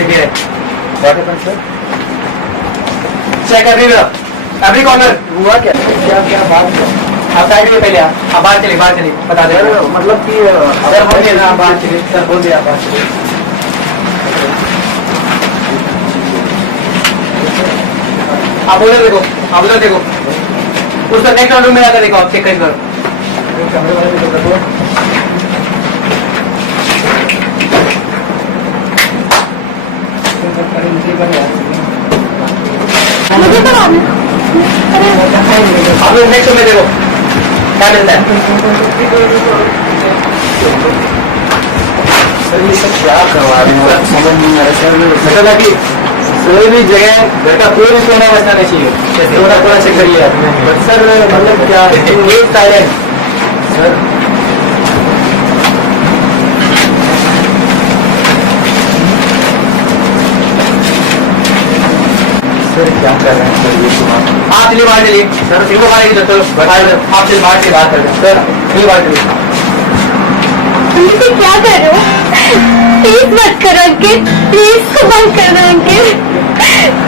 severe है। What happened, sir? Check every corner. हुआ क्या क्या बात है? आप साइड में पहले आप बाहर चलिए बता दे। सर मतलब कि सर बोल दिया ना, बाहर चलिए सर, बोल दिया बाहर चलिए। आप उधर देखो उसका नेक्स्ट रूम में जाकर देखो, आप चेक करो। कैमरे वाले को देखो। मुझे तो आप लोग नेक्स्ट रूम में देखो क्या मिलता है। सर ये सब क्या करवा रहे हैं, समझ नहीं आ रहा सर। मतलब कि कोई भी जगह घर का कोई भी कोना बचना नहीं चाहिए, कोना चेक करिए आपने। बट सर मतलब क्या साइलेंट सर? सर क्या कर रहे हैं सर ये सुना? आप चलिए बाहर चलिए सर, इनको बाहर चलो आप चलिए बाहर से बात करते हैं सर, चलिए बाहर चलिए। तुम क्या कर रहे हो? प्लीज मत करो अंकित, प्लीज बंद कर दो अंकित,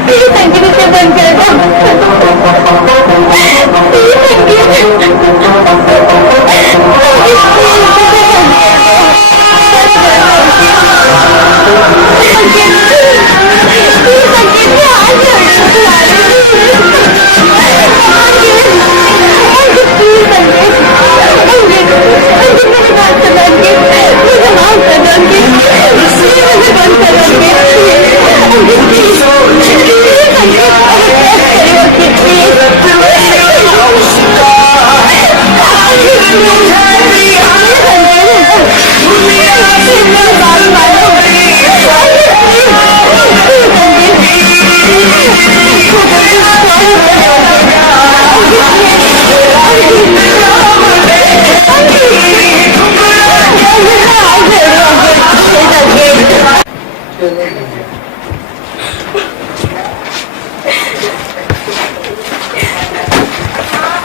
प्लीज अंकित इसे बंद कर दो, प्लीज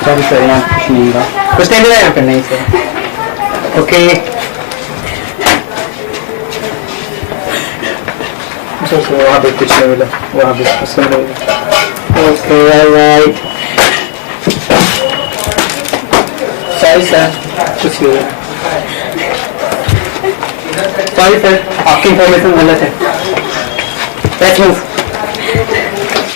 सॉरी सर यहाँ कुछ नहीं हुआ। कुछ नहीं मिला फिर नहीं सर। ओके सर वहाँ पे कुछ नहीं मिला, वहाँ पे कुछ नहीं मिला। ओके ऑलराइट सॉरी सर कुछ नहीं हुआ। सॉरी सर, आपकी इंफॉर्मेशन गलत है। Let's move.